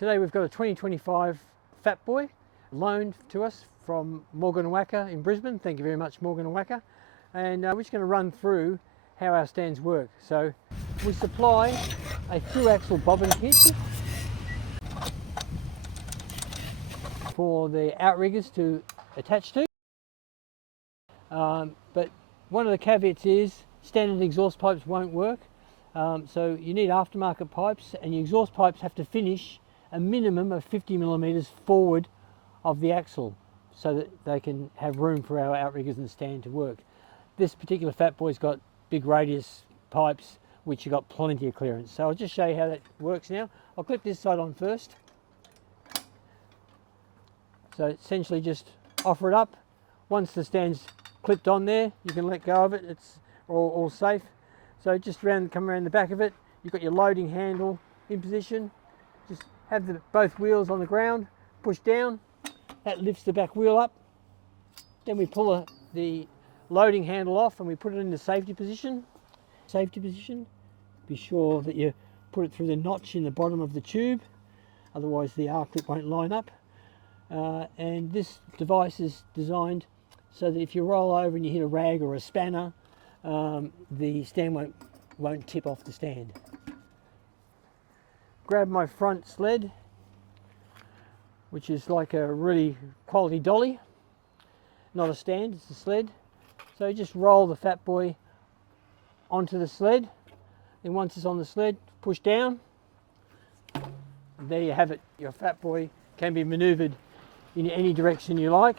Today we've got a 2025 Fat Boy loaned to us from Morgan Wacker in Brisbane. Thank you very much, Morgan Wacker. And we're just going to run through how our stands work. So we supply a through axle bobbin kit for the outriggers to attach to. But one of the caveats is standard exhaust pipes won't work. So you need aftermarket pipes, and your exhaust pipes have to finish a minimum of 50 millimeters forward of the axle so that they can have room for our outriggers and stand to work. This particular Fat Boy's got big radius pipes which have got plenty of clearance. So I'll just show you how that works now. I'll clip this side on first. So essentially just offer it up. Once the stand's clipped on there, you can let go of it. It's all safe. So just come around the back of it. You've got your loading handle in position. Just have both wheels on the ground, push down. That lifts the back wheel up. Then we pull the loading handle off and we put it in the safety position. Be sure that you put it through the notch in the bottom of the tube, otherwise the R-clip won't line up. And this device is designed so that if you roll over and you hit a rag or a spanner, the stand won't tip off the stand. Grab my front sled, which is like a really quality dolly, not a stand, it's a sled. So just roll the Fat Boy onto the sled, then once it's on the sled, push down. There you have it. Your Fat Boy can be maneuvered in any direction you like.